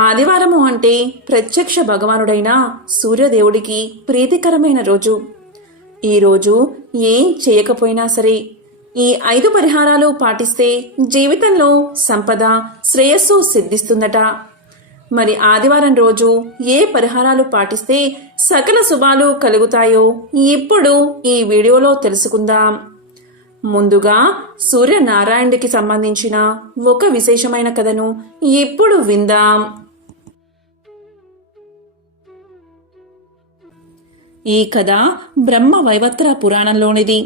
ఆదివారము అంటే ప్రత్యక్ష భగవానుడైన సూర్యదేవుడికి ప్రీతికరమైన రోజు. ఈరోజు ఏం చేయకపోయినా సరే ఈ 5 పరిహారాలు పాటిస్తే జీవితంలో సంపద, శ్రేయస్సు సిద్ధిస్తుందట. మరి ఆదివారం రోజు ఏ పరిహారాలు పాటిస్తే సకల శుభాలు కలుగుతాయో ఇప్పుడు ఈ వీడియోలో తెలుసుకుందాం. ముందుగా సూర్యనారాయణుడికి సంబంధించిన ఒక విశేషమైన కథను ఇప్పుడు విందాం. ఈ కథ బ్రహ్మ వైవత్ర పురాణంలోనిది.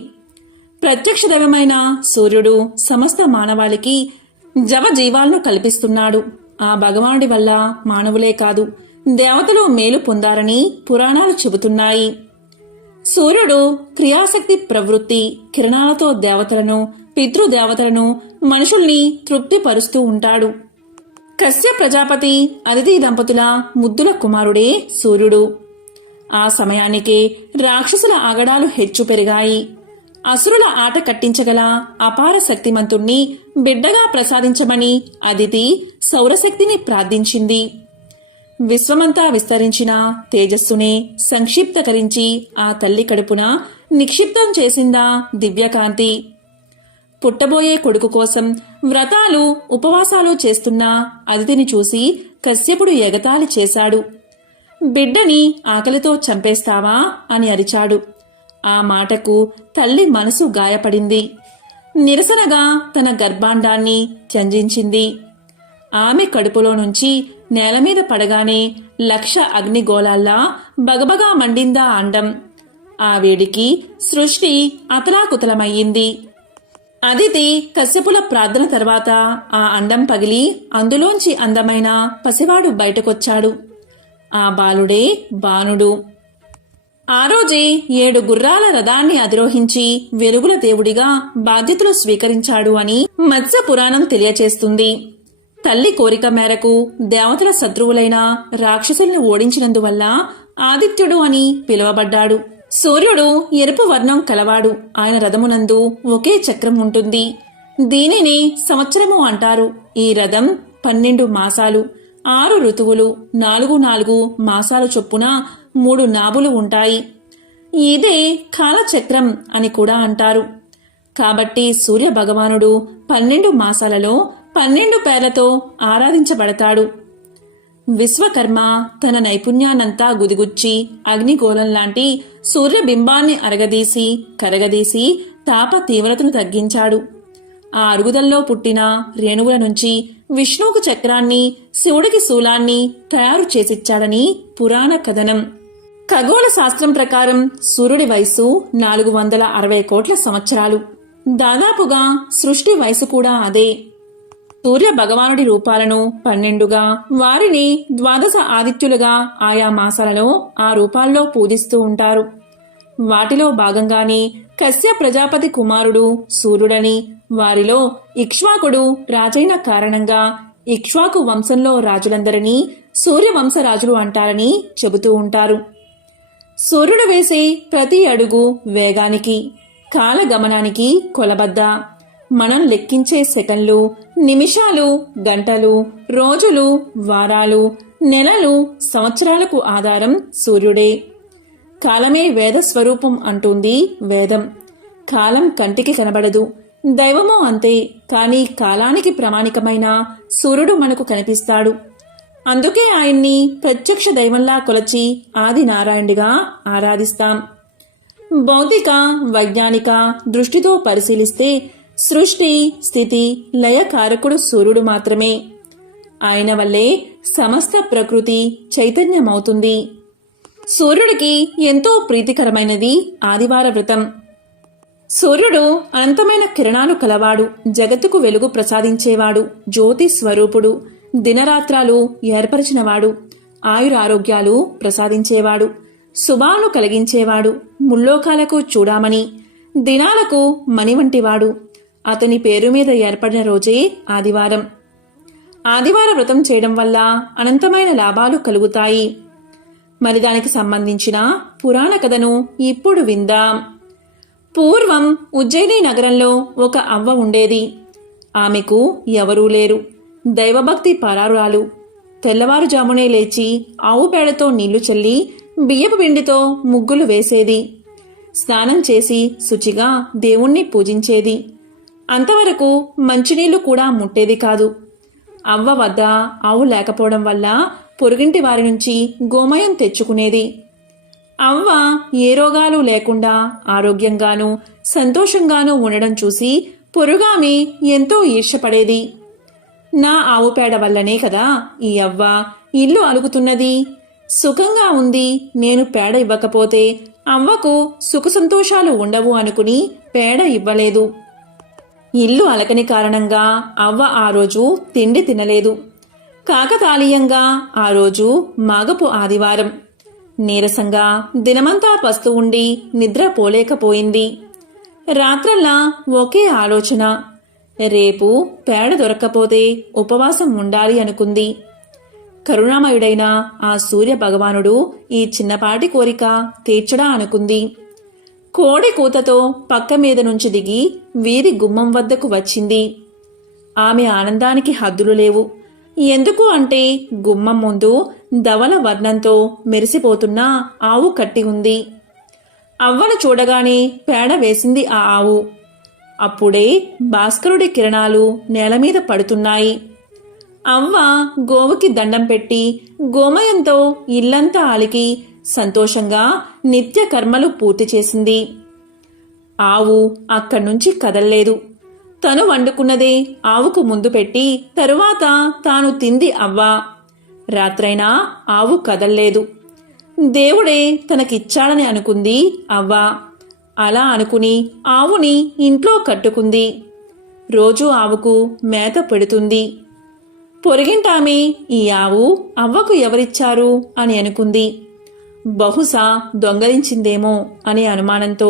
ప్రత్యక్ష దైవమైన సూర్యుడు సమస్త మానవాళికి జవజీవాలను కల్పిస్తున్నాడు. ఆ భగవానుడి వల్ల మానవులే కాదు, దేవతలు మేలు పొందారని పురాణాలు చెబుతున్నాయి. సూర్యుడు క్రియాశక్తి ప్రవృత్తి కిరణాలతో దేవతలను, పితృదేవతలను, మనుషుల్ని తృప్తిపరుస్తూ ఉంటాడు. కశ్య ప్రజాపతి, అదితి దంపతుల ముద్దుల కుమారుడే సూర్యుడు. ఆ సమయానికే రాక్షసుల ఆగడాలు హెచ్చు పెరిగాయి. అసురుల ఆట కట్టించగల అపార శక్తిమంతుణ్ణి బిడ్డగా ప్రసాదించమని అదితి సౌరశక్తిని ప్రార్థించింది. విశ్వమంతా విస్తరించిన తేజస్సునే సంక్షిప్తకరించి ఆ తల్లి కడుపున నిక్షిప్తం చేసిందా దివ్యకాంతి. పుట్టబోయే కొడుకు కోసం వ్రతాలు, ఉపవాసాలు చేస్తున్న అదితిని చూసి కశ్యపుడు ఎగతాళి చేశాడు. బిడ్డని ఆకలితో చంపేస్తావా అని అరిచాడు. ఆ మాటకు తల్లి మనసు గాయపడింది. నిరసనగా తన గర్భాండాన్ని త్యంజించింది. ఆమె కడుపులో నుంచి నేలమీద పడగానే 1,00,000 అగ్నిగోళాల్లా బగబగా మండిందా అండం. ఆ వేడికి సృష్టి అతలాకుతలమయ్యింది. అదితి కశ్యపుల ప్రార్థన తర్వాత ఆ అండం పగిలి అందులోంచి అందమైన పసివాడు బయటకొచ్చాడు. ఆ బాలుడే బాణుడు. ఆ రోజే 7 గుర్రాల రథాన్ని అధిరోహించి వెలుగుల దేవుడిగా బాధ్యతలు స్వీకరించాడు అని మత్స్య పురాణం తెలియచేస్తుంది. తల్లి కోరిక మేరకు దేవతల శత్రువులైన రాక్షసుల్ని ఓడించినందువల్ల ఆదిత్యుడు అని పిలువబడ్డాడు. సూర్యుడు ఎరుపు వర్ణం కలవాడు. ఆయన రథమునందు ఒకే చక్రం ఉంటుంది. దీనిని సంవత్సరము అంటారు. ఈ రథం 12 మాసాలు, 6 ఋతువులు, 4 మాసాలు చొప్పున 3 నాభులు ఉంటాయి. ఇదే కాలచక్రం అని కూడా అంటారు. కాబట్టి సూర్య భగవానుడు 12 మాసాలలో 12 పేర్లతో ఆరాధించబడతాడు. విశ్వకర్మ తన నైపుణ్యాన్నంతా గుదిగుచ్చి అగ్నిగోళం లాంటి సూర్యబింబాన్ని అరగదీసి కరగదీసి తాప తీవ్రతను తగ్గించాడు. ఆ అరుగుదల్లో పుట్టిన రేణువుల నుంచి విష్ణువుకు చక్రాన్ని, శివుడికి శూలాన్ని తయారు చేసిచ్చాడని పురాణ కథనం. ఖగోళ శాస్త్రం ప్రకారం సూర్యుడి వయస్సు 460 కోట్ల సంవత్సరాలు. దాదాపుగా సృష్టి వయసు కూడా అదే. సూర్య భగవానుడి రూపాలను 12గా, వారిని 12 ఆదిత్యులుగా ఆయా మాసాలలో ఆ రూపాల్లో పూజిస్తూ ఉంటారు. వాటిలో భాగంగానే కశ్య ప్రజాపతి కుమారుడు సూర్యుడని, వారిలో ఇక్ష్వాకుడు రాజైన కారణంగా ఇక్ష్వాకు వంశంలో రాజులందరినీ సూర్యవంశరాజులు అంటారని చెబుతూ ఉంటారు. సూర్యుడు వేసే ప్రతి అడుగు వేగానికి, కాలగమనానికి కొలబద్ద. మనం లెక్కించే సెకన్లు, నిమిషాలు, గంటలు, రోజులు, వారాలు, నెలలు, సంవత్సరాలకు ఆధారం సూర్యుడే. కాలమే వేద స్వరూపం అంటుంది వేదం. కాలం కంటికి కనబడదు, దైవమో అంతే. కాని కాలానికి ప్రామాణికమైన సూర్యుడు మనకు కనిపిస్తాడు. అందుకే ఆయన్ని ప్రత్యక్ష దైవంలా కొలచి ఆది నారాయణుడిగా ఆరాధిస్తాం. భౌతిక, వైజ్ఞానిక దృష్టితో పరిశీలిస్తే సృష్టి, స్థితి, లయకారకుడు సూర్యుడు మాత్రమే. ఆయన వల్లే సమస్త ప్రకృతి చైతన్యమవుతుంది. సూర్యుడికి ఎంతో ప్రీతికరమైనది ఆదివార వ్రతం. సూర్యుడు అనంతమైన కిరణాలు కలవాడు, జగత్తుకు వెలుగు ప్రసాదించేవాడు, జ్యోతి స్వరూపుడు, దినరాత్రాలు ఏర్పరిచినవాడు, ఆయురారోగ్యాలు ప్రసాదించేవాడు, శుభాలను కలిగించేవాడు, ముల్లోకాలకు చూడామణి, దినాలకు మణి వంటివాడు. అతని పేరు మీద ఏర్పడిన రోజే ఆదివారం. ఆదివార వ్రతం చేయడం వల్ల అనంతమైన లాభాలు కలుగుతాయి. మరి దానికి సంబంధించిన పురాణ కథను ఇప్పుడు విందాం. పూర్వం ఉజ్జయిని నగరంలో ఒక అవ్వ ఉండేది. ఆమెకు ఎవరూ లేరు. దైవభక్తి పరారురాలు. తెల్లవారుజామునే లేచి ఆవు పేడతో నీళ్లు చల్లి బియ్యపు పిండితో ముగ్గులు వేసేది. స్నానం చేసి శుచిగా దేవుణ్ణి పూజించేది. అంతవరకు మంచినీళ్లు కూడా ముట్టేది కాదు. అవ్వ వద్ద ఆవు లేకపోవడం వల్ల పొరుగింటి వారి నుంచి గోమయం తెచ్చుకునేది. అవ్వ ఏ రోగాలు లేకుండా ఆరోగ్యంగానూ సంతోషంగానూ ఉండడం చూసి పొరుగామె ఎంతో ఈర్ష్యపడేది. నా ఆవు పేడ వల్లనే కదా ఈ అవ్వ ఇల్లు అలుగుతున్నది, సుఖంగా ఉంది. నేను పేడ ఇవ్వకపోతే అవ్వకు సుఖ సంతోషాలు ఉండవు అనుకుని పేడ ఇవ్వలేదు. ఇల్లు అలకని కారణంగా అవ్వ ఆ రోజు తిండి తినలేదు. కాకతాళీయంగా ఆ రోజు మాగపు ఆదివారం. నీరసంగా దినమంతా పస్తు ఉండి నిద్రపోలేకపోయింది. రాత్రల్లా ఒకే ఆలోచన, రేపు పేడ దొరక్కపోతే ఉపవాసం ఉండాలి అనుకుంది. కరుణామయుడైన ఆ సూర్య భగవానుడు ఈ చిన్నపాటి కోరిక తీర్చడా అనుకుంది. కోడి కూతతో పక్క మీద నుంచి దిగి వీధి గుమ్మం వద్దకు వచ్చింది. ఆమె ఆనందానికి హద్దులు లేవు. ఎందుకు అంటే గుమ్మం ముందు ధవల వర్ణంతో మెరిసిపోతున్న ఆవు కట్టి ఉంది. అవ్వను చూడగానే పేడ వేసింది ఆ ఆవు. అప్పుడే భాస్కరుడి కిరణాలు నేలమీద పడుతున్నాయి. అవ్వ గోవుకి దండం పెట్టి గోమయంతో ఇల్లంతా అలికి సంతోషంగా నిత్య కర్మలు పూర్తి చేసింది. ఆవు అక్కడ్నుంచి కదల్లేదు. తను వండుకున్నదే ఆవుకు ముందు పెట్టి తరువాత తాను తింది అవ్వ. రాత్రైనా ఆవు కదల్లేదు. దేవుడే తనకిచ్చాడని అనుకుంది అవ్వ. అలా అనుకుని ఆవుని ఇంట్లో కట్టుకుంది. రోజూ ఆవుకు మేత పెడుతుంది. పొరిగింటామె ఈ ఆవు అవ్వకు ఎవరిచ్చారు అని అనుకుంది. బహుశా దొంగలించిందేమో అనే అనుమానంతో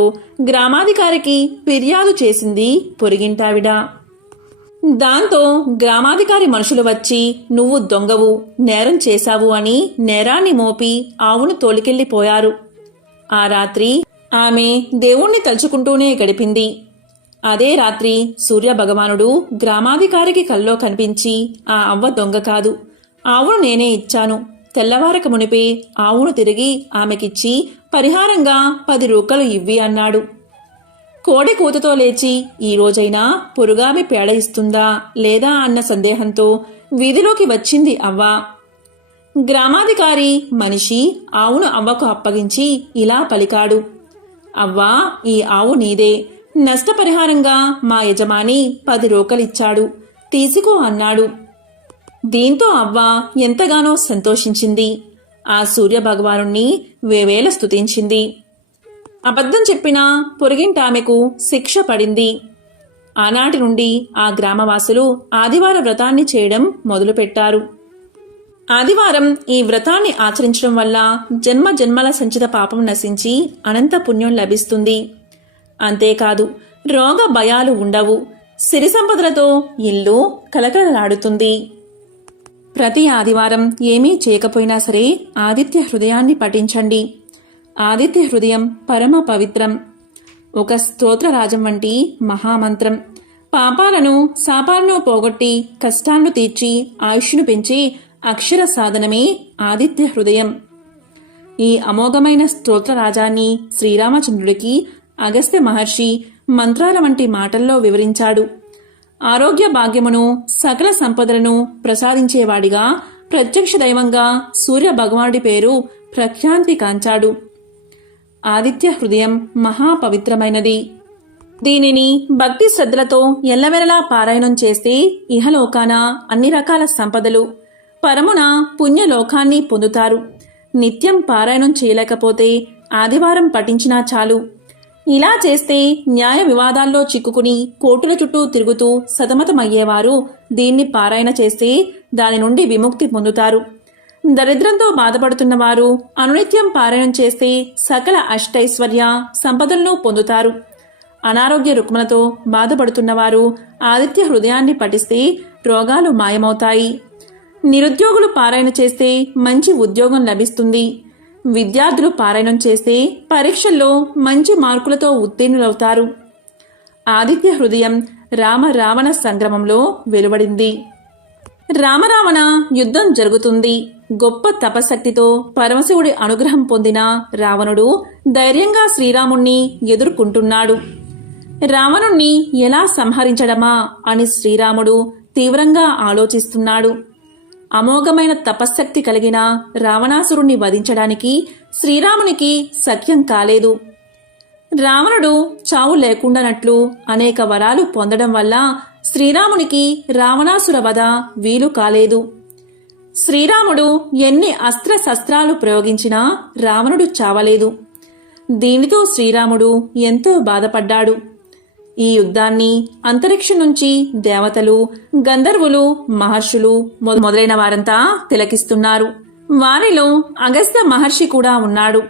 గ్రామాధికారికి ఫిర్యాదు చేసింది పొరిగింటావిడ. దాంతో గ్రామాధికారి మనుషులు వచ్చి నువ్వు దొంగవు, నేరం చేశావు అని నేరాన్ని మోపి ఆవును తోలికెళ్లిపోయారు. ఆ రాత్రి ఆమె దేవుణ్ణి తలుచుకుంటూనే గడిపింది. అదే రాత్రి సూర్యభగవానుడు గ్రామాధికారికి కల్లో కనిపించి ఆ అవ్వ దొంగ కాదు, ఆవును నేనే ఇచ్చాను. తెల్లవారక మునిపే ఆవును తిరిగి ఆమెకిచ్చి పరిహారంగా 10 రూకలు ఇవ్వి అన్నాడు. కోడి కూతతో లేచి ఈ రోజైనా పొరుగామె పేడ ఇస్తుందా లేదా అన్న సందేహంతో వీధిలోకి వచ్చింది అవ్వ. గ్రామాధికారి మనిషి ఆవును అవ్వకు అప్పగించి ఇలా పలికాడు, అవ్వా, ఈ ఆవు నీదే. నష్టపరిహారంగా మా యజమాని 10 రూకలిచ్చాడు, తీసుకో అన్నాడు. దీంతో అవ్వ ఎంతగానో సంతోషించింది. ఆ సూర్యభగవానుణ్ణి వేవేల స్తుతించింది. అబద్ధం చెప్పినా పొరుగింటామెకు శిక్ష పడింది. ఆనాటి నుండి ఆ గ్రామవాసులు ఆదివార వ్రతాన్ని చేయడం మొదలుపెట్టారు. ఆదివారం ఈ వ్రతాన్ని ఆచరించడం వల్ల జన్మ జన్మల సంచిత పాపం నశించి అనంత పుణ్యం లభిస్తుంది. అంతేకాదు, రోగ భయాలు ఉండవు. సిరి సంపదలతో ఇల్లు కలకలలాడుతుంది. ప్రతి ఆదివారం ఏమీ చేయకపోయినా సరే ఆదిత్య హృదయాన్ని పఠించండి. ఆదిత్య హృదయం పరమ పవిత్రం. ఒక స్తోత్రరాజం వంటి మహామంత్రం. పాపాలను శాపాలను పోగొట్టి కష్టాలను తీర్చి ఆయుష్ను పెంచి అక్షర సాధనమే ఆదిత్య హృదయం. ఈ అమోఘమైన స్తోత్రరాజాన్ని శ్రీరామచంద్రుడికి అగస్త్య మహర్షి మంత్రాల వంటి మాటల్లో వివరించాడు. ఆరోగ్య భాగ్యమును సకల సంపదలను ప్రసాదించేవాడిగా ప్రత్యక్ష దైవంగా సూర్య భగవానుడి పేరు ప్రఖ్యాతి కాంచాడు. ఆదిత్య హృదయం మహాపవిత్రమైనది. దీనిని భక్తి శ్రద్ధలతో ఎల్లవెలలా పారాయణం చేస్తే ఇహలోకాన అన్ని రకాల సంపదలు, పరమున పుణ్యలోకాన్ని పొందుతారు. నిత్యం పారాయణం చేయలేకపోతే ఆదివారం పఠించినా చాలు. ఇలా చేస్తే న్యాయ వివాదాల్లో చిక్కుకుని కోర్టుల చుట్టూ తిరుగుతూ సతమతమయ్యేవారు దీన్ని పారాయణ చేస్తే దాని నుండి విముక్తి పొందుతారు. దరిద్రంతో బాధపడుతున్నవారు అనునిత్యం పారాయణం చేస్తే సకల అష్టైశ్వర్య సంపదలను పొందుతారు. అనారోగ్య రుగ్మలతో బాధపడుతున్నవారు ఆదిత్య హృదయాన్ని పఠిస్తే రోగాలు మాయమవుతాయి. నిరుద్యోగులు పారాయణ చేస్తే మంచి ఉద్యోగం లభిస్తుంది. విద్యార్థులు పారాయణం చేస్తే పరీక్షల్లో మంచి మార్కులతో ఉత్తీర్ణులవుతారు. ఆదిత్య హృదయం రామ రావణ సంగ్రామంలో వెలువడింది. రామరావణ యుద్ధం జరుగుతుంది. గొప్ప తపశక్తితో పరమశివుడి అనుగ్రహం పొందిన రావణుడు ధైర్యంగా శ్రీరాముణ్ణి ఎదుర్కొంటున్నాడు. రావణుణ్ణి ఎలా సంహరించడమా అని శ్రీరాముడు తీవ్రంగా ఆలోచిస్తున్నాడు. అమోఘమైన తపశ్శక్తి కలిగిన రావణాసురుణ్ణి వధించడానికి శ్రీరామునికి సఖ్యం కాలేదు. రావణుడు చావు లేకుండానట్లు అనేక వరాలు పొందడం వల్ల శ్రీరామునికి రావణాసుర వధ వీలు కాలేదు. శ్రీరాముడు ఎన్ని అస్త్రశస్త్రాలు ప్రయోగించినా రావణుడు చావలేదు. దీనితో శ్రీరాముడు ఎంతో బాధపడ్డాడు. ఈ యుద్ధాన్ని అంతరిక్షం నుంచి దేవతలు, గంధర్వులు, మహర్షులు మొదలైన వారంతా తిలకిస్తున్నారు. వారిలో అగస్త్య మహర్షి కూడా ఉన్నాడు.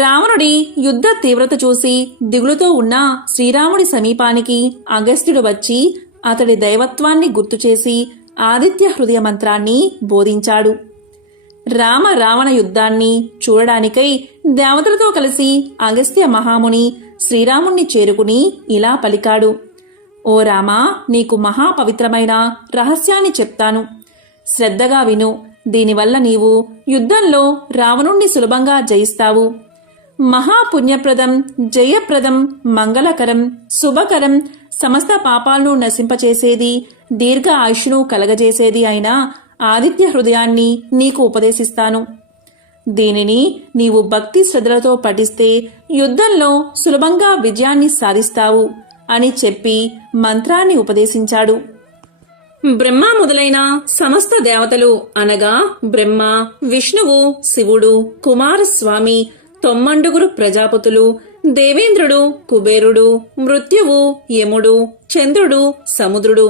రావణుడి యుద్ధ తీవ్రత చూసి దిగులుతో ఉన్న శ్రీరాముడి సమీపానికి అగస్త్యుడు వచ్చి అతడి దైవత్వాన్ని గుర్తుచేసి ఆదిత్య హృదయ మంత్రాన్ని బోధించాడు. రామ రావణ యుద్ధాన్ని చూడడానికై దేవతలతో కలిసి అగస్త్య మహాముని శ్రీరాముణ్ణి చేరుకుని ఇలా పలికాడు. ఓ రామా, నీకు మహాపవిత్రమైన రహస్యాన్ని చెప్తాను. శ్రద్ధగా విను. దీనివల్ల నీవు యుద్ధంలో రావణుణ్ణి సులభంగా జయిస్తావు. మహాపుణ్యప్రదం, జయప్రదం, మంగళకరం, శుభకరం, సమస్త పాపాలను నశింపచేసేది, దీర్ఘ ఆయుష్ను కలగజేసేది అయిన ఆదిత్య హృదయాన్ని నీకు ఉపదేశిస్తాను. దీనిని నీవు భక్తి శ్రద్ధలతో పఠిస్తే యుద్ధంలో సులభంగా విజయాన్ని సాధిస్తావు అని చెప్పి మంత్రాన్ని ఉపదేశించాడు. బ్రహ్మ మొదలైన సమస్త దేవతలు అనగా బ్రహ్మ, విష్ణువు, శివుడు, కుమారస్వామి, 9 ప్రజాపతులు, దేవేంద్రుడు, కుబేరుడు, మృత్యువు, యముడు, చంద్రుడు, సముద్రుడు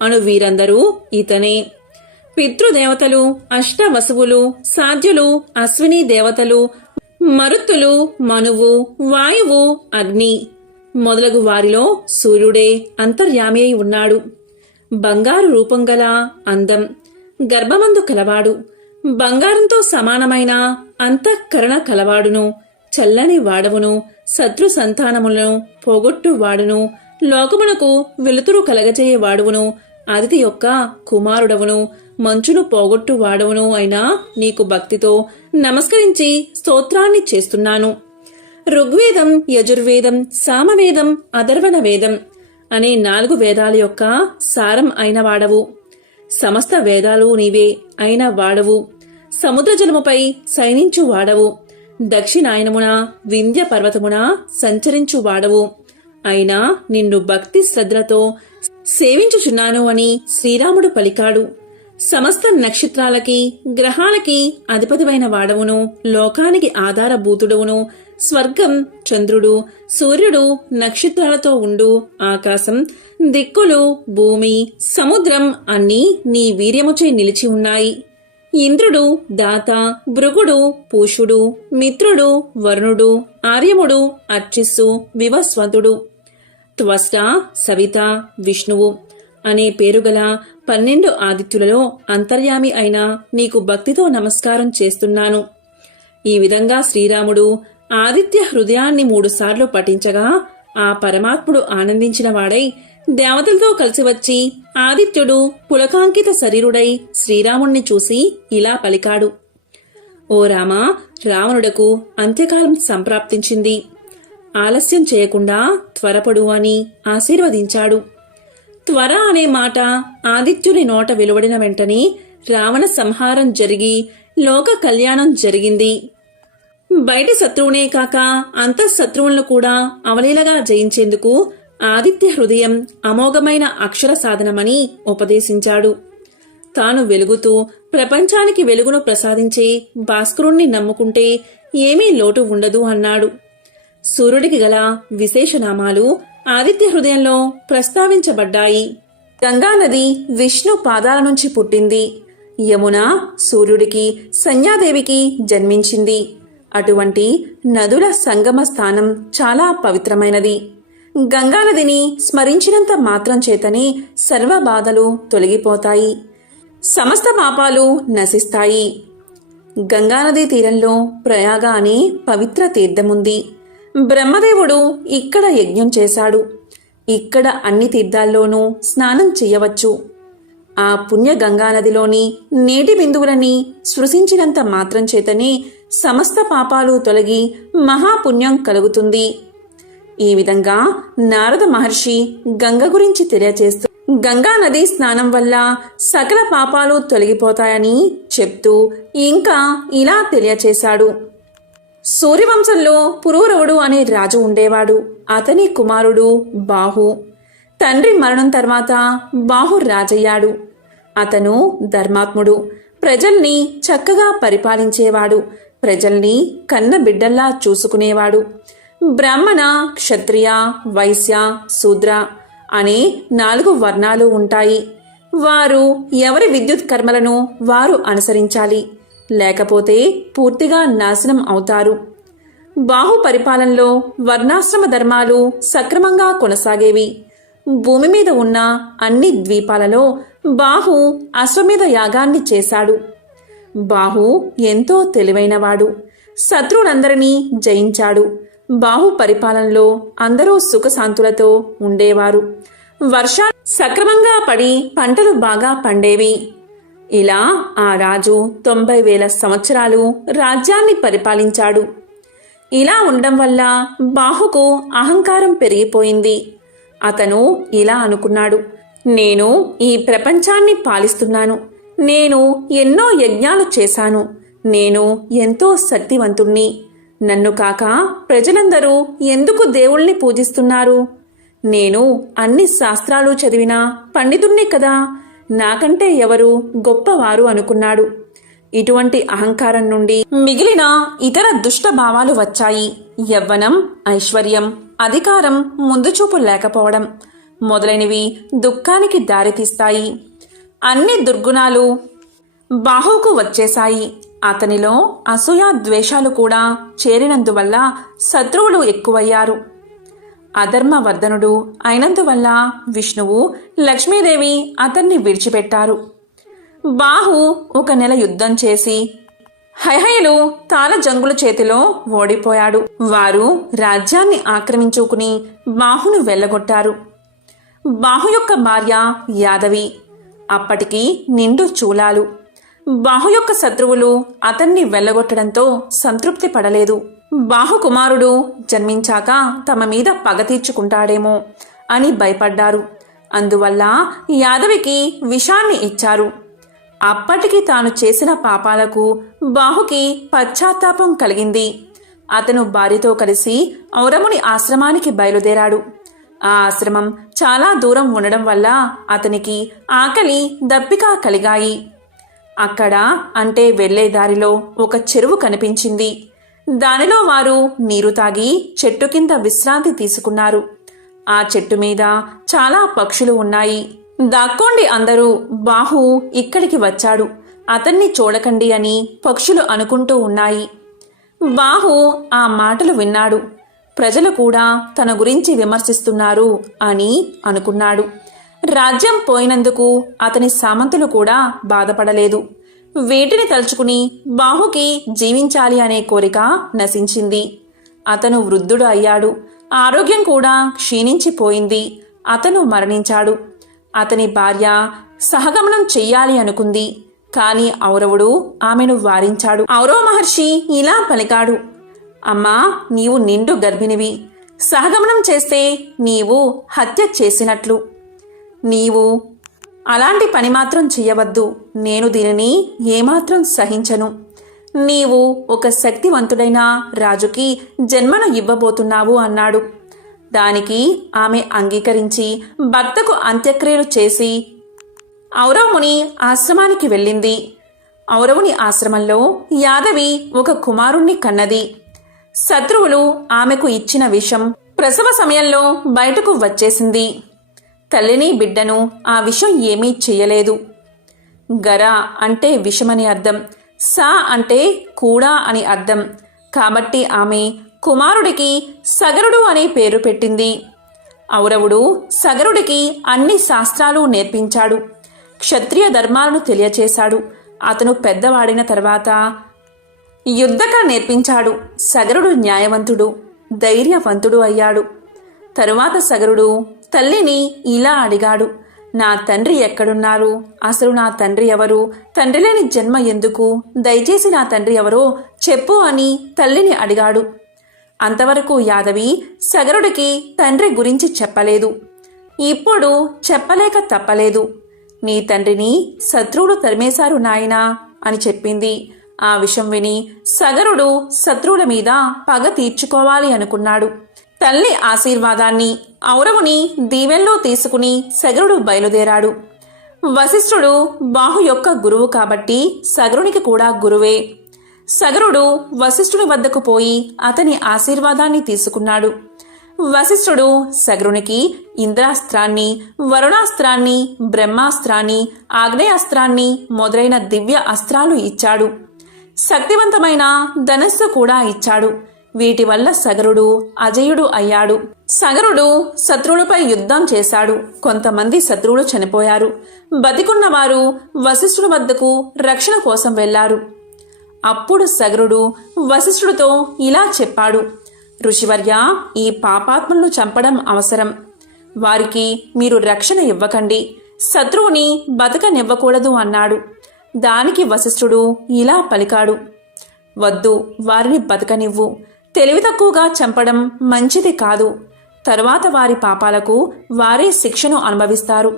అను వీరందరూ ఇతనే. పితృదేవతలు, అష్టవసువులు, సాధ్యులు, అశ్విని దేవతలు, మరుత్తులు, మనువు, వాయువు, అగ్ని మొదలగు వారిలో సూర్యుడే అంతర్యామి అయి ఉన్నాడు. బంగారు రూపం గల అందం, గర్భమందు కలవాడు, బంగారంతో సమానమైన అంతఃకరణ కలవాడును, చల్లని వాడవును, శత్రు సంతానములను పోగొట్టు వాడును, లోకమునకు వెలుతురు కలగజేయ వాడువును, అదితి యొక్క కుమారుడవును, మంచును పోగొట్టు వాడవును అయినా నీకు భక్తితో నమస్కరించి స్తోత్రాన్ని చేస్తున్నాను. ఋగ్వేదం, యజుర్వేదం, సామవేదం, అథర్వణ వేదం అనే 4 వేదాల యొక్క సారం అయిన వాడవు. సమస్త వేదాలు నీవే అయిన వాడవు. సముద్ర జలముపై శయనించు వాడవు. దక్షిణాయనమున వింధ్య పర్వతమున సంచరించు వాడవు. అయినా నిన్ను భక్తి శ్రద్ధలతో సేవించుచున్నాను అని శ్రీరాముడు పలికాడు. సమస్త నక్షత్రాలకి, గ్రహాలకి అధిపతివైన వాడవును, లోకానికి ఆధారభూతుడవును, స్వర్గం, చంద్రుడు, సూర్యుడు, నక్షత్రాలతో ఉండు ఆకాశం, దిక్కులు, భూమి, సముద్రం అన్నీ నీ వీర్యముచే నిలిచి ఉన్నాయి. ఇంద్రుడు, దాత, భృగుడు, పూషుడు, మిత్రుడు, వరుణుడు, ఆర్యముడు, అర్చిస్సు, వివస్వంతుడు, త్వష్ట, సవిత, విష్ణువు అనే పేరుగల 12 ఆదిత్యులలో అంతర్యామి అయిన నీకు భక్తితో నమస్కారం చేస్తున్నాను. ఈ విధంగా శ్రీరాముడు ఆదిత్య హృదయాన్ని 3 సార్లు పఠించగా ఆ పరమాత్ముడు ఆనందించిన వాడై దేవతలతో కలిసి వచ్చి ఆదిత్యుడు పులకాంకిత శరీరుడై శ్రీరాముణ్ణి చూసి ఇలా పలికాడు. ఓ రామా, రావణుడకు అంత్యకాలం సంప్రాప్తించింది. ఆలస్యం చేయకుండా త్వరపడు అని ఆశీర్వదించాడు. త్వర అనే మాట ఆదిత్యుని నోట వెలువడిన వెంటనే రావణ సంహారం జరిగి లోక కళ్యాణం జరిగింది. బయటి శత్రువునే కాక అంతఃశత్రువులను కూడా అవలీలగా జయించేందుకు ఆదిత్య హృదయం అమోఘమైన అక్షర సాధనమని ఉపదేశించాడు. తాను వెలుగుతూ ప్రపంచానికి వెలుగును ప్రసాదించే భాస్కరుణ్ణి నమ్ముకుంటే ఏమీ లోటు ఉండదు అన్నాడు. సూర్యుడికి గల విశేషనామాలు ఆదిత్య హృదయంలో ప్రస్తావించబడ్డాయి. గంగానది విష్ణు పాదాల నుంచి పుట్టింది. యమున సూర్యుడికి, సంధ్యాదేవికి జన్మించింది. అటువంటి నదుల సంగమ స్థానం చాలా పవిత్రమైనది. గంగానదిని స్మరించినంత మాత్రం చేతనే సర్వ బాధలు తొలగిపోతాయి, సమస్త పాపాలు నశిస్తాయి. గంగానదీ తీరంలో ప్రయాగ అనే పవిత్ర తీర్థముంది. బ్రహ్మదేవుడు ఇక్కడ యజ్ఞం చేశాడు. ఇక్కడ అన్ని తీర్థాల్లోనూ స్నానం చెయ్యవచ్చు. ఆ పుణ్య గంగానదిలోని నీటి బిందువులని స్పృశించినంత మాత్రం చేతనే సమస్త పాపాలు తొలగి మహాపుణ్యం కలుగుతుంది. ఈ విధంగా నారద మహర్షి గంగ గురించి తెలియచేస్తూ గంగా నదీ స్నానం వల్ల సకల పాపాలు తొలగిపోతాయని చెప్తూ ఇంకా ఇలా తెలియచేశాడు. సూర్యవంశంలో పురూరవుడు అనే రాజు ఉండేవాడు. అతని కుమారుడు బాహు. తండ్రి మరణం తర్వాత బాహు రాజయ్యాడు. అతను ధర్మాత్ముడు. ప్రజల్ని చక్కగా పరిపాలించేవాడు. ప్రజల్ని కన్న బిడ్డల్లా చూసుకునేవాడు. బ్రాహ్మణ, క్షత్రియ, వైశ్య, శూద్ర అనే 4 వర్ణాలు ఉంటాయి. వారు ఎవరి విద్యుత్ కర్మలను వారు అనుసరించాలి, లేకపోతే పూర్తిగా నాశనం అవుతారు. బాహు పరిపాలనలో వర్ణాశ్రమ ధర్మాలు సక్రమంగా కొనసాగేవి. భూమి మీద ఉన్న అన్ని ద్వీపాలలో బాహు అశ్వమేధ యాగాన్ని చేశాడు. బాహు ఎంతో తెలివైనవాడు. శత్రువులందరినీ జయించాడు. బాహు పరిపాలనలో అందరూ సుఖశాంతులతో ఉండేవారు. వర్షాలు సక్రమంగా పడి పంటలు బాగా పండేవి. ఇలా ఆ రాజు 90,000 సంవత్సరాలు రాజ్యాన్ని పరిపాలించాడు. ఇలా ఉండడం వల్ల బాహుకు అహంకారం పెరిగిపోయింది. అతను ఇలా అనుకున్నాడు, నేను ఈ ప్రపంచాన్ని పాలిస్తున్నాను. నేను ఎన్నో యజ్ఞాలు చేశాను. నేను ఎంతో శక్తివంతుణ్ణి. నన్ను కాక ప్రజలందరూ ఎందుకు దేవుణ్ణి పూజిస్తున్నారు? నేను అన్ని శాస్త్రాలు చదివిన పండితుణ్ణి కదా, నాకంటే ఎవరు గొప్పవారు అనుకున్నాడు. ఇటువంటి అహంకారం నుండి మిగిలిన ఇతర దుష్ట భావాలు వచ్చాయి. యవ్వనం, ఐశ్వర్యం, అధికారం, ముందుచూపు లేకపోవడం మొదలైనవి దుఃఖానికి దారితీస్తాయి. అన్ని దుర్గుణాలు బాహుకు వచ్చేశాయి. అతనిలో అసూయ, ద్వేషాలు కూడా చేరినందువల్ల శత్రువులు ఎక్కువయ్యారు. అధర్మవర్ధనుడు అయినందువల్ల విష్ణువు, లక్ష్మీదేవి అతన్ని విడిచిపెట్టారు. బాహు 1 నెల యుద్ధం చేసి హైహయులు తాళ జంగుల చేతిలో ఓడిపోయాడు. వారు రాజ్యాన్ని ఆక్రమించుకుని బాహును వెళ్ళగొట్టారు. బాహు యొక్క భార్య యాదవి. అప్పటికి నిండు చూలాలు. బాహు యొక్క శత్రువులు అతన్ని వెళ్ళగొట్టడంతో సంతృప్తి పడలేదు. బాహు కుమారుడు జన్మించాక తమ మీద పగ తీర్చుకుంటాడేమో అని భయపడ్డారు. అందువల్ల యాదవికి విషాన్ని ఇచ్చారు. అప్పటికి తాను చేసిన పాపాలకు బాహుకి పశ్చాత్తాపం కలిగింది. అతను భార్యతో కలిసి ఔరముని ఆశ్రమానికి బయలుదేరాడు. ఆ ఆశ్రమం చాలా దూరం ఉండడం వల్ల అతనికి ఆకలి, దప్పిక కలిగాయి. అక్కడ అంటే వెళ్లే దారిలో ఒక చెరువు కనిపించింది. దానిలో వారు నీరు తాగి చెట్టు కింద విశ్రాంతి తీసుకున్నారు. ఆ చెట్టు మీద చాలా పక్షులు ఉన్నాయి. దాక్కోండి అందరూ, బాహు ఇక్కడికి వచ్చాడు, అతన్ని చూడకండి అని పక్షులు అనుకుంటూ ఉన్నాయి. బాహు ఆ మాటలు విన్నాడు. ప్రజలు కూడా తన గురించి విమర్శిస్తున్నారు అని అనుకున్నాడు. రాజ్యం పోయినందుకు అతని సామంతులు కూడా బాధపడలేదు. వీటిని తలుచుకుని బాహుకి జీవించాలి అనే కోరిక నశించింది. అతను వృద్ధుడు అయ్యాడు. ఆరోగ్యం కూడా క్షీణించిపోయింది. అతను మరణించాడు. అతని భార్య సహగమనం చెయ్యాలి అనుకుంది. కాని ఔరవుడు ఆమెను వారించాడు. ఔరవ మహర్షి ఇలా పలికాడు, అమ్మా, నీవు నిండు గర్భిణివి. సహగమనం చేస్తే నీవు హత్య చేసినట్లు. నీవు అలాంటి పని మాత్రం చెయ్యవద్దు. నేను దీనిని ఏమాత్రం సహించను. నీవు ఒక శక్తివంతుడైన రాజుకి జన్మను ఇవ్వబోతున్నావు అన్నాడు. దానికి ఆమె అంగీకరించి భర్తకు అంత్యక్రియలు చేసి ఔరవముని ఆశ్రమానికి వెళ్ళింది. ఔరవుని ఆశ్రమంలో యాదవి ఒక కుమారుణ్ణి కన్నది. శత్రువులు ఆమెకు ఇచ్చిన విషం ప్రసవ సమయంలో బయటకు వచ్చేసింది. తల్లిని, బిడ్డను ఆ విషం ఏమీ చెయ్యలేదు. గర అంటే విషమని అర్థం, సా అంటే కూడా అని అర్థం. కాబట్టి ఆమె కుమారుడికి సగరుడు అనే పేరు పెట్టింది. ఔరవుడు సగరుడికి అన్ని శాస్త్రాలు నేర్పించాడు. క్షత్రియ ధర్మాలను తెలియచేశాడు. అతను పెద్దవాడిన తర్వాత యుద్ధకళ నేర్పించాడు. సగరుడు న్యాయవంతుడు, ధైర్యవంతుడు అయ్యాడు. తరువాత సగరుడు తల్లిని ఇలా అడిగాడు, నా తండ్రి ఎక్కడున్నారు? అసలు నా తండ్రి ఎవరు? తండ్రి లేని జన్మ ఎందుకు? దయచేసి నా తండ్రి ఎవరో చెప్పు అని తల్లిని అడిగాడు. అంతవరకు యాదవి సగరుడికి తండ్రి గురించి చెప్పలేదు. ఇప్పుడు చెప్పలేక తప్పలేదు. నీ తండ్రిని శత్రువులు తరిమేశారు నాయనా అని చెప్పింది. ఆ విషయం విని సగరుడు శత్రువుల మీద పగ తీర్చుకోవాలి అనుకున్నాడు. తల్లి ఆశీర్వాదాన్ని ఔరవుని దీవెల్లో తీసుకుని సగరుడు బయలుదేరాడు. వశిష్ఠుడు బాహు యొక్క గురువు కాబట్టి సగరునికి కూడా గురువే. సగరుడు వశిష్ఠుని వద్దకు పోయి అతని ఆశీర్వాదాన్ని తీసుకున్నాడు. వశిష్ఠుడు సగరునికి ఇంద్రాస్త్రాన్ని, వరుణాస్త్రాన్ని, బ్రహ్మాస్త్రాన్ని, ఆగ్నేయాస్త్రాన్ని మొదలైన దివ్య అస్త్రాలు ఇచ్చాడు. శక్తివంతమైన ధనస్సు కూడా ఇచ్చాడు. వీటి వల్ల సగరుడు అజయుడు అయ్యాడు. సగరుడు శత్రువులపై యుద్ధం చేశాడు. కొంతమంది శత్రువులు చనిపోయారు. బతికున్నవారు వశిష్ఠుని వద్దకు రక్షణ కోసం వెళ్లారు. అప్పుడు సగరుడు వశిష్ఠుడితో ఇలా చెప్పాడు. ఋషివర్య, ఈ పాపాత్మలను చంపడం అవసరం. వారికి మీరు రక్షణ ఇవ్వకండి, శత్రువుని బతకనివ్వకూడదు అన్నాడు. దానికి వశిష్ఠుడు ఇలా పలికాడు. వద్దు, వారిని బతకనివ్వు. తెలివి తక్కువగా చంపడం మంచిది కాదు. తరువాత వారి పాపాలకు వారే శిక్షను అనుభవిస్తారు.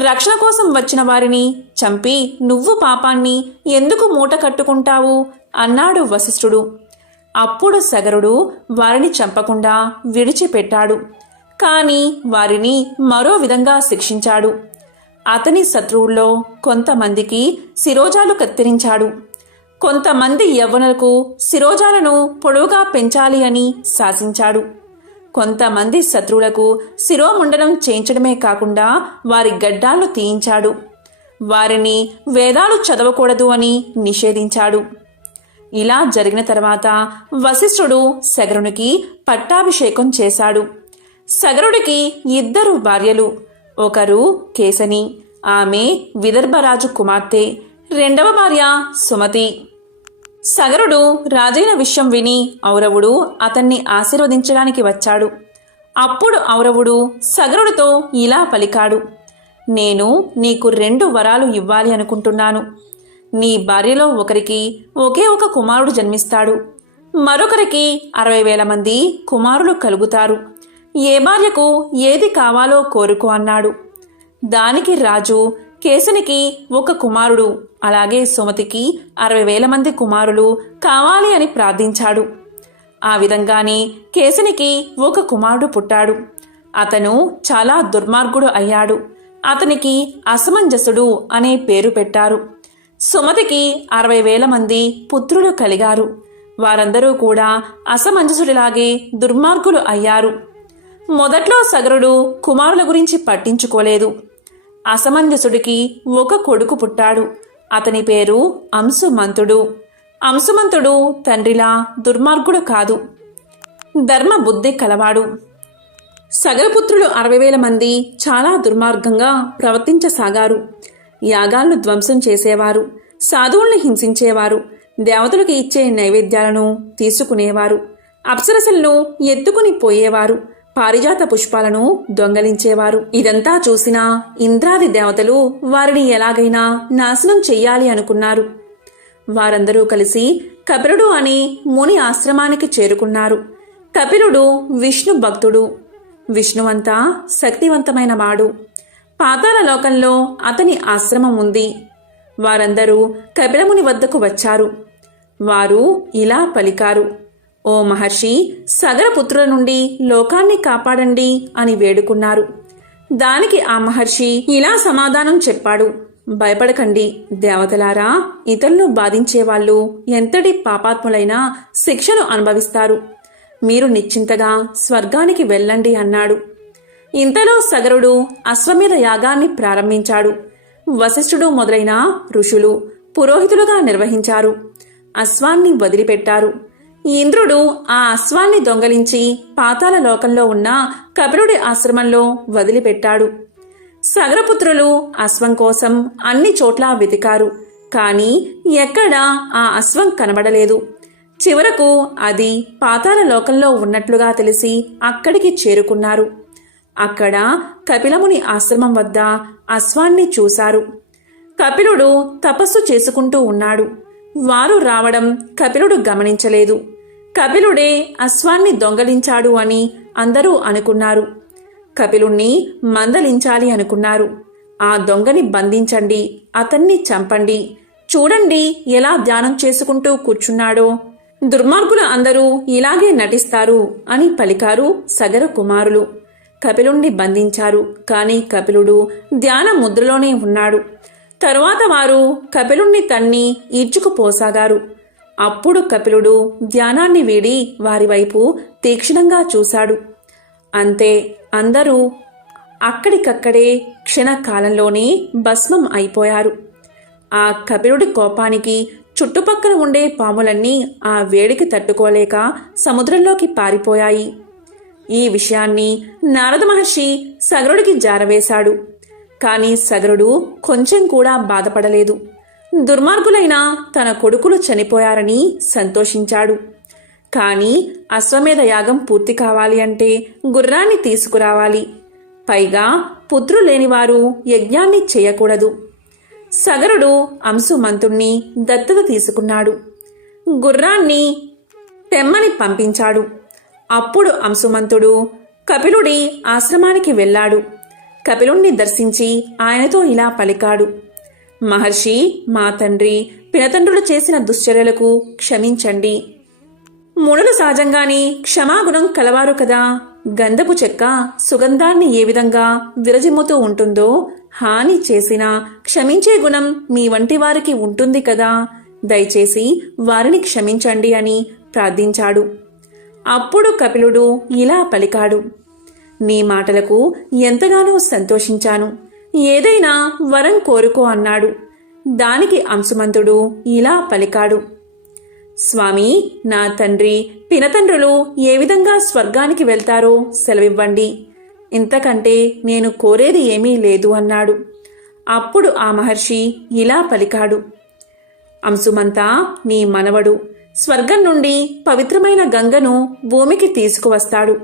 రక్షణ కోసం వచ్చిన వారిని చంపి నువ్వు పాపాన్ని ఎందుకు మూట కట్టుకుంటావు అన్నాడు వశిష్ఠుడు. అప్పుడు సగరుడు వారిని చంపకుండా విడిచిపెట్టాడు. కాని వారిని మరో విధంగా శిక్షించాడు. అతని శత్రువుల్లో కొంతమందికి శిరోజాలు కత్తిరించాడు. కొంతమంది యవ్వనులకు శిరోజాలను పొడవుగా పెంచాలి అని శాసించాడు. కొంతమంది శత్రువులకు శిరోముండనం చేయించడమే కాకుండా వారి గడ్డాలను తీయించాడు. వారిని వేదాలు చదవకూడదు అని నిషేధించాడు. ఇలా జరిగిన తర్వాత వశిష్ఠుడు సగరునికి పట్టాభిషేకం చేశాడు. సగరుడికి 2 భార్యలు. ఒకరు కేసని, ఆమె విదర్భరాజు కుమార్తె. 2వ భార్య సుమతి. సగరుడు రాజైన విషయం విని ఔరవుడు అతన్ని ఆశీర్వదించడానికి వచ్చాడు. అప్పుడు ఔరవుడు సగరుడితో ఇలా పలికాడు. నేను నీకు 2 వరాలు ఇవ్వాలి అనుకుంటున్నాను. నీ భార్యలో ఒకరికి ఒకే ఒక కుమారుడు జన్మిస్తాడు. మరొకరికి 60,000 మంది కుమారులు కలుగుతారు. ఏ భార్యకు ఏది కావాలో కోరుకో అన్నాడు. దానికి రాజు కేసునికి 1 కుమారుడు, అలాగే సుమతికి 60,000 మంది కుమారులు కావాలి అని ప్రార్థించాడు. ఆ విధంగానే కేసునికి 1 కుమారుడు పుట్టాడు. అతను చాలా దుర్మార్గుడు అయ్యాడు. అతనికి అసమంజసుడు అనే పేరు పెట్టారు. సుమతికి 60,000 మంది పుత్రులు కలిగారు. వారందరూ కూడా అసమంజసుడిలాగే దుర్మార్గులు అయ్యారు. మొదట్లో సగరుడు కుమారుల గురించి పట్టించుకోలేదు. అసమంజసుడికి 1 కొడుకు పుట్టాడు. అతని పేరు అంశుమంతుడు. అంశుమంతుడు తండ్రిలా దుర్మార్గుడు కాదు, ధర్మ బుద్ధి కలవాడు. సగరపుత్రులు 60,000 మంది చాలా దుర్మార్గంగా ప్రవర్తించసాగారు. యాగాలను ధ్వంసం చేసేవారు, సాధువుల్ని హింసించేవారు, దేవతలకు ఇచ్చే నైవేద్యాలను తీసుకునేవారు, అప్సరసలను ఎత్తుకుని పోయేవారు, పారిజాత పుష్పాలను దొంగలించేవారు. ఇదంతా చూసిన ఇంద్రాది దేవతలు వారిని ఎలాగైనా నాశనం చెయ్యాలి అనుకున్నారు. వారందరూ కలిసి కపిలుడు అనే ముని ఆశ్రమానికి చేరుకున్నారు. కపిలుడు విష్ణు భక్తుడు. విష్ణువంతా శక్తివంతమైన వాడు. పాతాళ లోకంలో అతని ఆశ్రమం ఉంది. వారందరూ కపిలముని వద్దకు వచ్చారు. వారు ఇలా పలికారు. ఓ మహర్షి, సగరపుత్రుల నుండి లోకాన్ని కాపాడండి అని వేడుకున్నారు. దానికి ఆ మహర్షి ఇలా సమాధానం చెప్పాడు. భయపడకండి దేవతలారా, ఇతరులను బాధించేవాళ్ళు ఎంతటి పాపాత్ములైనా శిక్షను అనుభవిస్తారు. మీరు నిశ్చింతగా స్వర్గానికి వెళ్ళండి అన్నాడు. ఇంతలో సగరుడు అశ్వమేధ యాగాన్ని ప్రారంభించాడు. వశిష్ఠుడు మొదలైన ఋషులు పురోహితులుగా నిర్వహించారు. అశ్వాన్ని వదిలిపెట్టారు. ఇంద్రుడు ఆ అశ్వాన్ని దొంగలించి పాతాళ లోకంలో ఉన్న కపిలుడి ఆశ్రమంలో వదిలిపెట్టాడు. సగరపుత్రులు అశ్వం కోసం అన్ని చోట్ల వెతికారు. కాని ఎక్కడా ఆ అశ్వం కనబడలేదు. చివరకు అది పాతాళ లోకంలో ఉన్నట్లుగా తెలిసి అక్కడికి చేరుకున్నారు. అక్కడ కపిలముని ఆశ్రమం వద్ద అశ్వాన్ని చూశారు. కపిలుడు తపస్సు చేసుకుంటూ ఉన్నాడు. వారు రావడం కపిలుడు గమనించలేదు. కపిలుడే అశ్వాన్ని దొంగలించాడు అని అందరూ అనుకున్నారు. కపిలుణ్ణి మందలించాలి అనుకున్నారు. ఆ దొంగని బంధించండి, అతన్ని చంపండి, చూడండి ఎలా ధ్యానం చేసుకుంటూ కూర్చున్నాడో. దుర్మార్గులు అందరూ ఇలాగే నటిస్తారు అని పలికారు సగర కుమారులు. కపిలుణ్ణి బంధించారు. కాని కపిలుడు ధ్యాన ముద్రలోనే ఉన్నాడు. తరువాత వారు కపిలుణ్ణి తన్ని ఈడ్చుకుపోసాగారు. అప్పుడు కపిలుడు ధ్యానాన్ని వీడి వారి వైపు తీక్షణంగా చూశాడు. అంతే, అందరూ అక్కడికక్కడే క్షణకాలంలోనే భస్మం అయిపోయారు. ఆ కపిలుడి కోపానికి చుట్టుపక్కల ఉండే పాములన్నీ ఆ వేడికి తట్టుకోలేక సముద్రంలోకి పారిపోయాయి. ఈ విషయాన్ని నారద మహర్షి సగరుడికి జారవేశాడు. కాని సగరుడు కొంచెం కూడా బాధపడలేదు. దుర్మార్గులైన తన కొడుకులు చనిపోయారని సంతోషించాడు. కాని అశ్వమేధ యాగం పూర్తి కావాలి అంటే గుర్రాన్ని తీసుకురావాలి. పైగా పుత్రులు లేనివారు యజ్ఞాన్ని చేయకూడదు. సగరుడు అంశుమంతుణ్ణి దత్తత తీసుకున్నాడు. గుర్రాన్ని తెమ్మని పంపించాడు. అప్పుడు అంశుమంతుడు కపిలుడి ఆశ్రమానికి వెళ్ళాడు. కపిలుణ్ణి దర్శించి ఆయనతో ఇలా పలికాడు: మహర్షి, మా తండ్రి పినతండ్రులు చేసిన దుశ్చర్యలకు క్షమించండి. మునులు సహజంగానే క్షమాగుణం కలవారు కదా. గంధపు చెక్క సుగంధాన్ని ఏ విధంగా విరజిమ్ముతూ ఉంటుందో, హాని చేసినా క్షమించే గుణం మీ వంటి వారికి ఉంటుంది కదా. దయచేసి వారిని క్షమించండి అని ప్రార్థించాడు. అప్పుడు కపిలుడు ఇలా పలికాడు: నీ మాటలకు ఎంతగానో సంతోషించాను. ఏదైనా వరం కోరుకో అన్నాడు. దానికి అంశుమంతుడు ఇలా పలికాడు: స్వామి, నా తండ్రి పినతండ్రులు ఏ విధంగా స్వర్గానికి వెళ్తారో సెలవివ్వండి. ఇంతకంటే నేను కోరేది ఏమీ లేదు అన్నాడు. అప్పుడు ఆ మహర్షి ఇలా పలికాడు: అంశుమంతా, నీ మనవడు స్వర్గం నుండి పవిత్రమైన గంగను భూమికి తీసుకువస్తాడు.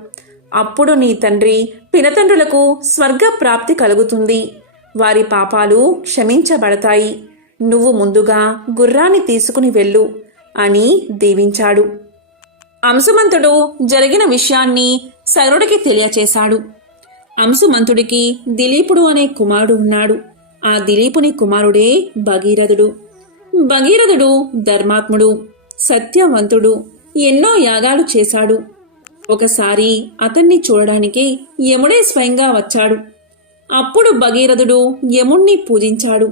అప్పుడు నీ తండ్రి పినతండ్రులకు స్వర్గ ప్రాప్తి కలుగుతుంది. వారి పాపాలు క్షమించబడతాయి. నువ్వు ముందుగా గుర్రాన్ని తీసుకుని వెళ్ళు అని దీవించాడు. అంశుమంతుడు జరిగిన విషయాన్ని సగరుడికి తెలియచేశాడు. అంశుమంతుడికి దిలీపుడు అనే కుమారుడు ఉన్నాడు. ఆ దిలీపుని కుమారుడే భగీరథుడు. భగీరథుడు ధర్మాత్ముడు, సత్యవంతుడు, ఎన్నో యాగాలు చేశాడు. ఒకసారి అతన్ని చూడడానికి యముడే స్వయంగా వచ్చాడు. అప్పుడు భగీరథుడు యముణ్ణి పూజించాడు.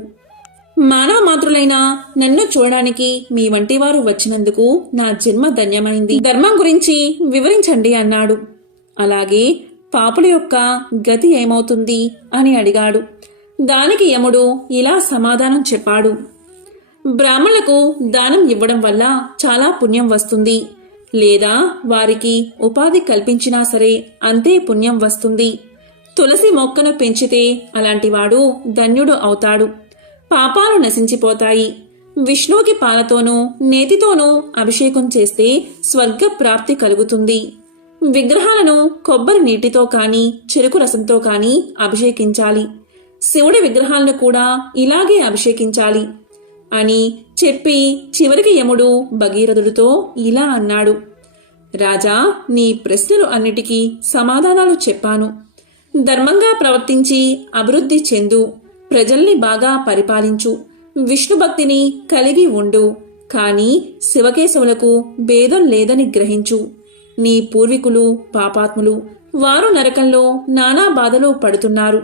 మానవ మాతృలైన నన్ను చూడడానికి మీ వంటివారు వచ్చినందుకు నా జన్మ ధన్యమైంది. ధర్మం గురించి వివరించండి అన్నాడు. అలాగే పాపుల యొక్క గతి ఏమవుతుంది అని అడిగాడు. దానికి యముడు ఇలా సమాధానం చెప్పాడు: బ్రాహ్మణులకు దానం ఇవ్వడం వల్ల చాలా పుణ్యం వస్తుంది. లేదా వారికి ఉపాధి కల్పించినా సరే అంతే పుణ్యం వస్తుంది. తులసి మొక్కను పెంచితే అలాంటివాడు ధన్యుడు అవుతాడు. పాపాలు నశించిపోతాయి. విష్ణువుకి పాలతోనూ నేతితోనూ అభిషేకం చేస్తే స్వర్గ ప్రాప్తి కలుగుతుంది. విగ్రహాలను కొబ్బరి నీటితో కాని చెరుకు రసంతో కాని అభిషేకించాలి. శివుడి విగ్రహాలను కూడా ఇలాగే అభిషేకించాలి అని చెప్పి చివరికి యముడు భగీరథుడితో ఇలా అన్నాడు: రాజా, నీ ప్రశ్నలు అన్నిటికీ సమాధానాలు చెప్పాను. ధర్మంగా ప్రవర్తించి అభివృద్ధి చెందు, ప్రజల్ని బాగా పరిపాలించు, విష్ణు భక్తిని కలిగి ఉండు. కాని శివకేశవులకు భేదం లేదని గ్రహించు. నీ పూర్వీకులు పాపాత్ములు, వారు నరకంలో నానా బాధలు పడుతున్నారు.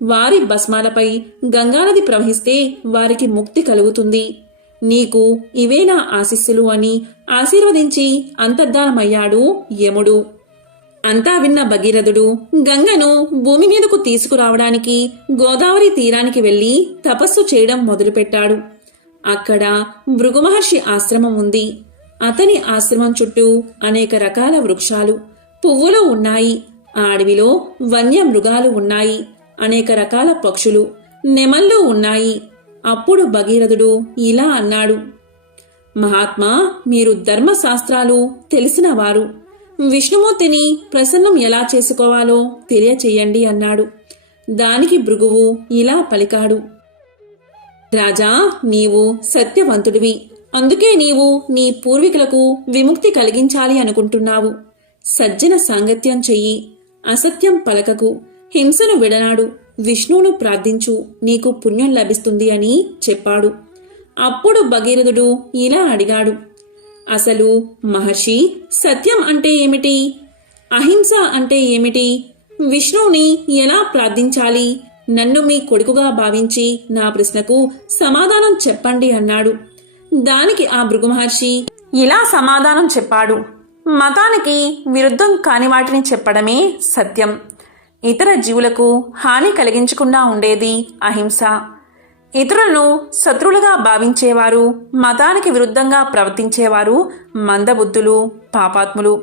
వారి భస్మాలపై గంగానది ప్రవహిస్తే వారికి ముక్తి కలుగుతుంది. నీకు ఇవేనా ఆశీస్సులు అని ఆశీర్వదించి అంతర్ధానమయ్యాడు యముడు. అంతా విన్న భగీరథుడు గంగను భూమి మీదకు తీసుకురావడానికి గోదావరి తీరానికి వెళ్లి తపస్సు చేయడం మొదలుపెట్టాడు. అక్కడ భృగుమహర్షి ఆశ్రమం ఉంది. అతని ఆశ్రమం చుట్టూ అనేక రకాల వృక్షాలు, పువ్వులు ఉన్నాయి. ఆ అడవిలో వన్య మృగాలు ఉన్నాయి. అనేక రకాల పక్షులు, నెమళ్ళు ఉన్నాయి. అప్పుడు భగీరథుడు ఇలా అన్నాడు: మహాత్మా, మీరు ధర్మశాస్త్రాలు తెలిసినవారు. విష్ణుమూర్తిని ప్రసన్నం ఎలా చేసుకోవాలో తెలియచేయండి అన్నాడు. దానికి భృగువు ఇలా పలికాడు. రాజా, నీవు సత్యవంతుడివి. అందుకే నీవు నీ పూర్వీకులకు విముక్తి కలిగించాలి అనుకుంటున్నావు. సజ్జన సాంగత్యం చెయ్యి, అసత్యం పలకకు, హింసను విడనాడు, విష్ణువును ప్రార్థించు, నీకు పుణ్యం లభిస్తుంది అని చెప్పాడు. అప్పుడు భగీరథుడు ఇలా అడిగాడు. అసలు మహర్షి, సత్యం అంటే ఏమిటి? అహింస అంటే ఏమిటి? విష్ణువుని ఎలా ప్రార్థించాలి? నన్ను మీ కొడుకుగా భావించి నా ప్రశ్నకు సమాధానం చెప్పండి అన్నాడు. దానికి ఆ భృగు మహర్షి ఇలా సమాధానం చెప్పాడు. మతానికి విరుద్ధం కాని వాటిని చెప్పడమే సత్యం. ఇతర జీవులకు హాని కలిగించకుండా ఉండేది అహింస. ఇతరులను శత్రువులుగా భావించేవారు, మతానికి విరుద్ధంగా ప్రవర్తించేవారు మందబుద్ధులు, పాపాత్ములు.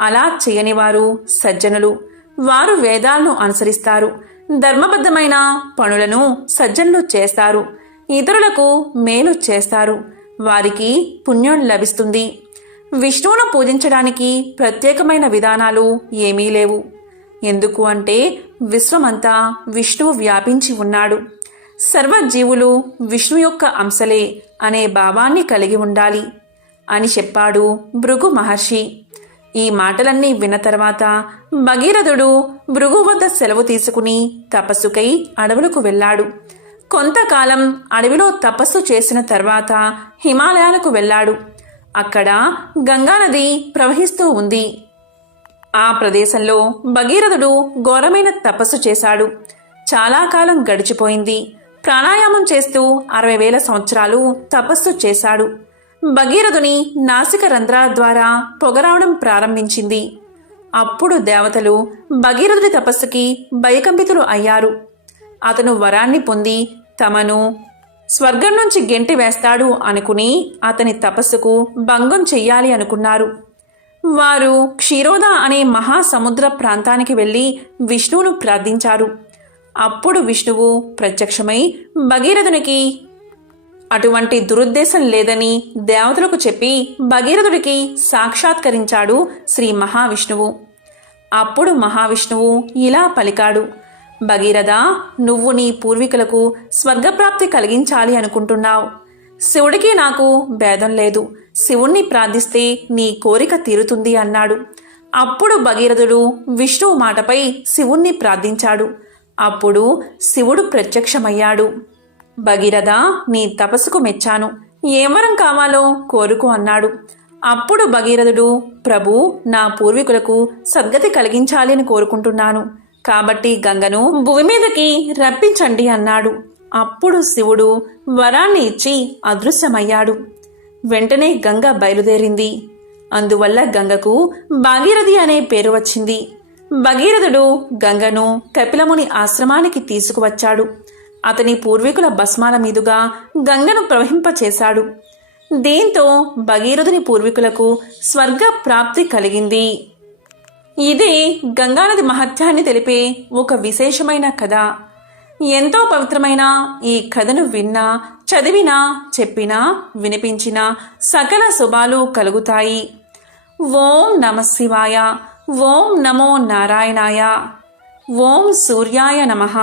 అలా చేయనివారు సజ్జనులు. వారు వేదాలను అనుసరిస్తారు, ధర్మబద్ధమైన పనులను సజ్జనులు చేస్తారు, ఇతరులకు మేలు చేస్తారు, వారికి పుణ్యం లభిస్తుంది. విష్ణువును పూజించడానికి ప్రత్యేకమైన విధానాలు ఏమీ లేవు. ఎందుకు అంటే విశ్వమంతా విష్ణువు వ్యాపించి ఉన్నాడు. సర్వజీవులు విష్ణు యొక్క అంశలే అనే భావాన్ని కలిగి ఉండాలి అని చెప్పాడు భృగు మహర్షి. ఈ మాటలన్నీ విన్న తర్వాత భగీరథుడు భృగు వద్ద సెలవు తీసుకుని తపస్సుకై అడవులకు వెళ్ళాడు. కొంతకాలం అడవిలో తపస్సు చేసిన తర్వాత హిమాలయాలకు వెళ్ళాడు. అక్కడ గంగానది ప్రవహిస్తూ ఉంది. ఆ ప్రదేశంలో భగీరథుడు ఘోరమైన తపస్సు చేశాడు. చాలా కాలం గడిచిపోయింది. ప్రాణాయామం చేస్తూ 60,000 సంవత్సరాలు తపస్సు చేశాడు. భగీరథుని నాసిక రంధ్రాల ద్వారా పొగరావడం ప్రారంభించింది. అప్పుడు దేవతలు భగీరథుడి తపస్సుకి భయకంపితులు అయ్యారు. అతను వరాన్ని పొంది తమను స్వర్గం నుంచి గెంటి వేస్తాడు అనుకుని అతని తపస్సుకు భంగం చెయ్యాలి అనుకున్నారు. వారు క్షీరోద అనే మహాసముద్ర ప్రాంతానికి వెళ్ళి విష్ణువును ప్రార్థించారు. అప్పుడు విష్ణువు ప్రత్యక్షమై భగీరథునికి అటువంటి దురుద్దేశం లేదని దేవతలకు చెప్పి భగీరథుడికి సాక్షాత్కరించాడు శ్రీ మహావిష్ణువు. అప్పుడు మహావిష్ణువు ఇలా పలికాడు. భగీరథ, నువ్వు నీ పూర్వీకులకు స్వర్గప్రాప్తి కలిగించాలి అనుకుంటున్నావు. శివుడికి నాకు భేదం లేదు. శివుణ్ణి ప్రార్థిస్తే నీ కోరిక తీరుతుంది అన్నాడు. అప్పుడు భగీరథుడు విష్ణువు మాటపై శివుణ్ణి ప్రార్థించాడు. అప్పుడు శివుడు ప్రత్యక్షమయ్యాడు. భగీరథ, నీ తపస్సుకు మెచ్చాను. ఏం వరం కావాలో కోరుకో అన్నాడు. అప్పుడు భగీరథుడు, ప్రభు, నా పూర్వీకులకు సద్గతి కలిగించాలి అని కోరుకుంటున్నాను. కాబట్టి గంగను భూమి మీదకి రప్పించండి అన్నాడు. అప్పుడు శివుడు వరాన్ని ఇచ్చి అదృశ్యమయ్యాడు. వెంటనే గంగ బయలుదేరింది. అందువల్ల గంగకు భాగీరథి అనే పేరు వచ్చింది. భగీరథుడు గంగను కపిలముని ఆశ్రమానికి తీసుకువచ్చాడు. అతని పూర్వీకుల భస్మాల మీదుగా గంగను ప్రవహింపచేశాడు. దీంతో భగీరథుని పూర్వీకులకు స్వర్గ ప్రాప్తి కలిగింది. ఇదే గంగానది మహత్యాన్ని తెలిపే ఒక విశేషమైన కథ. ఎంతో పవిత్రమైన ఈ కథను విన్నా, చదివినా, చెప్పినా, వినిపించినా సకల శుభాలు కలుగుతాయి. ఓం నమః శివాయ. ఓం నమో నారాయణాయ. ఓం సూర్యాయ నమః.